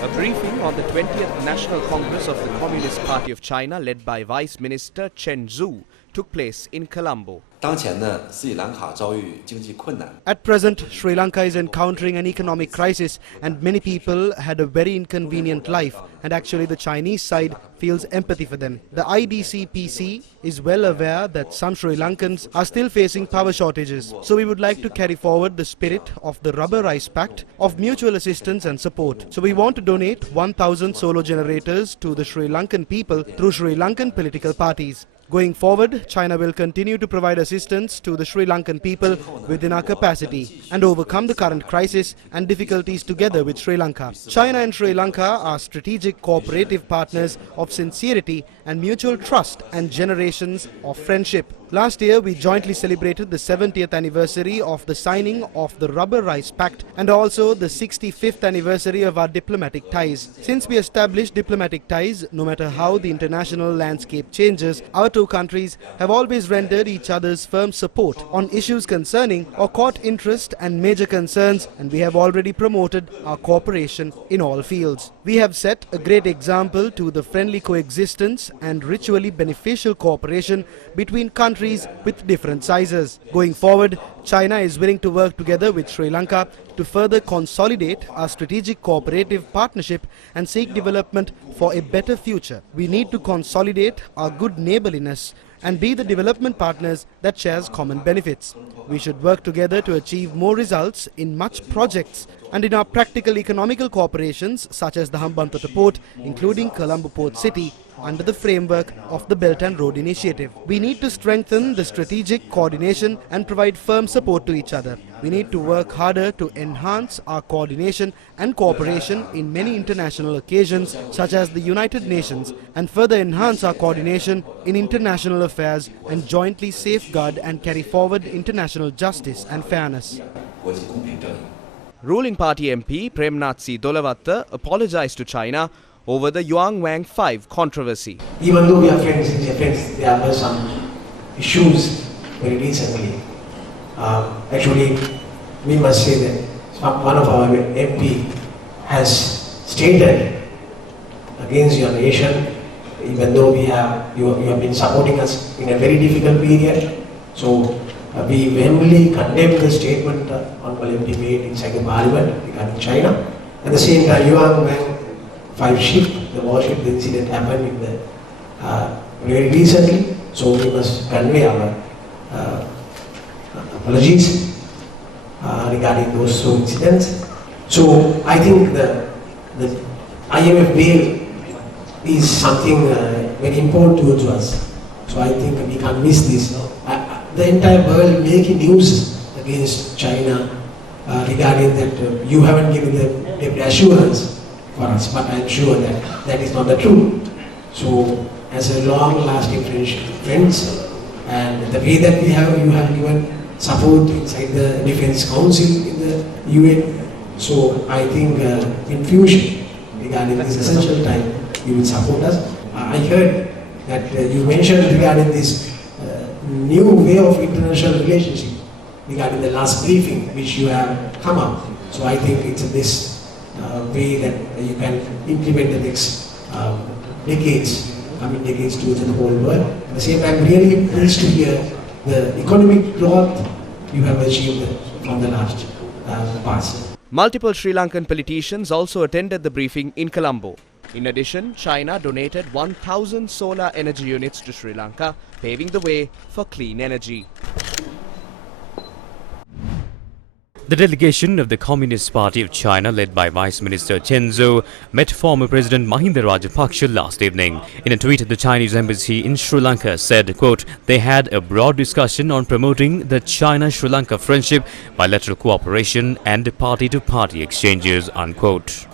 A briefing on the 20th National Congress of the Communist Party of China, led by Vice Minister Chen Zhu, took place in Colombo. At present, Sri Lanka is encountering an economic crisis and many people had a very inconvenient life, and actually the Chinese side feels empathy for them. The IDCPC is well aware that some Sri Lankans are still facing power shortages. So we would like to carry forward the spirit of the Rubber Rice Pact of mutual assistance and support. So we want to donate 1,000 solar generators to the Sri Lankan people through Sri Lankan political parties. Going forward, China will continue to provide assistance to the Sri Lankan people within our capacity and overcome the current crisis and difficulties together with Sri Lanka. China and Sri Lanka are strategic cooperative partners of sincerity and mutual trust and generations of friendship. Last year, we jointly celebrated the 70th anniversary of the signing of the Rubber Rice Pact and also the 65th anniversary of our diplomatic ties. Since we established diplomatic ties, no matter how the international landscape changes, our two countries have always rendered each other's firm support on issues concerning or caught interest and major concerns, and we have already promoted our cooperation in all fields. We have set a great example to the friendly coexistence and ritually beneficial cooperation between countries with different sizes. Going forward, China is willing to work together with Sri Lanka to further consolidate our strategic cooperative partnership and seek development for a better future. We need to consolidate our good neighborliness and be the development partners that shares common benefits. We should work together to achieve more results in much projects and in our practical economical cooperations such as the Hambantota Port, including Colombo Port City, under the framework of the Belt and Road Initiative. We need to strengthen the strategic coordination and provide firm support to each other. We need to work harder to enhance our coordination and cooperation in many international occasions such as the United Nations, and further enhance our coordination in international affairs and jointly safeguard and carry forward international justice and fairness. Ruling party MP Premnath Dolavatta apologized to China over the Yuan Wang 5 controversy. Even though we are friends, there were some issues very recently. Actually, we must say that one of our MP has stated against your nation, even though you have been supporting us in a very difficult period. So we vehemently condemn the statement Honorable MP made inside the Parliament regarding China. At the same time, Yuan Wang 5 ship, the warship incident happened in the very recently, so we must convey our apologies regarding those two incidents. So I think the IMF bail is something very important to us. So I think we can't miss this. The entire world making news against China regarding that you haven't given the assurance for us, but I am sure that that is not the truth. So, as a long-lasting friends, and the way that you have given support inside the Defense Council in the UN. So, I think in future, regarding this essential time, you will support us. I heard that you mentioned regarding this new way of international relationship regarding the last briefing which you have come up. So, I think it's this way that you can implement the next coming decades to the whole world. At the same time, really pleased to hear the economic growth you have achieved from the last past. Multiple Sri Lankan politicians also attended the briefing in Colombo. In addition, China donated 1,000 solar energy units to Sri Lanka, paving the way for clean energy. The delegation of the Communist Party of China, led by Vice Minister Chen Zhu, met former President Mahinda Rajapaksa last evening. In a tweet, the Chinese embassy in Sri Lanka said, quote, they had a broad discussion on promoting the China-Sri Lanka friendship, bilateral cooperation and party-to-party exchanges, unquote.